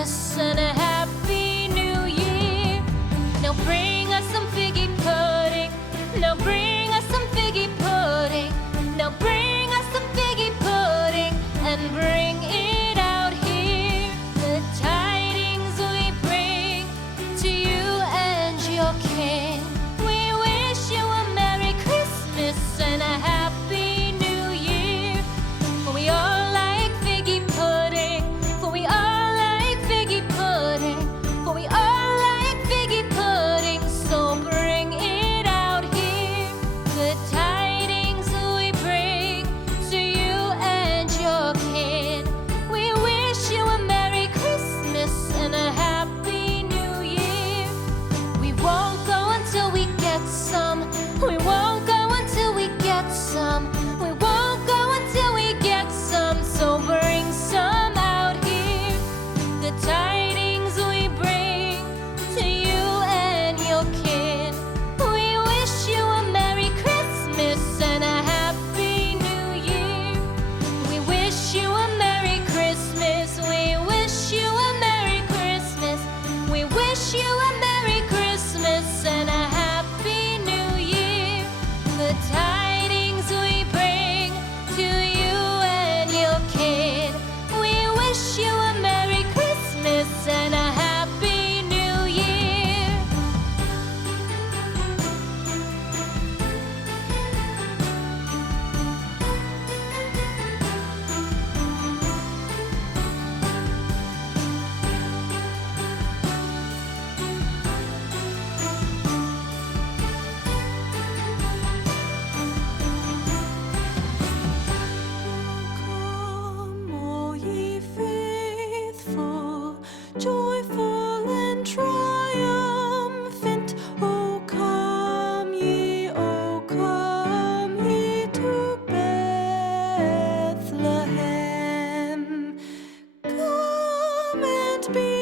Christmas and a Happy New Year. Now bring us some figgy pudding. Now bring us some figgy pudding. Now bring us some figgy pudding and bring it out here. The tidings we bring to you and your king. We wish you a Merry Christmas and a Happy New Year. For we all like figgy pudding. For we all like figgy pudding. For we all like figgy pudding. So bring it out here. The tidings we bring to you and your kin. We wish you a Merry Christmas and a Happy New Year. We won't go until we get some. We won't go until we get some. We won't go until we get some. So bring some out here. The tidings we bring to you and your kin. We wish you a Merry Christmas and a Happy New Year. We wish you a Merry Christmas. We wish you a Merry Christmas. We wish you a Merry Christmas and a Happy New Year. The tidings we bring to you and your kin. We wish you a Merry Christmas and a Happy New Year. Come, all ye faithful, joyful and triumphant. O come ye to Bethlehem. Come and be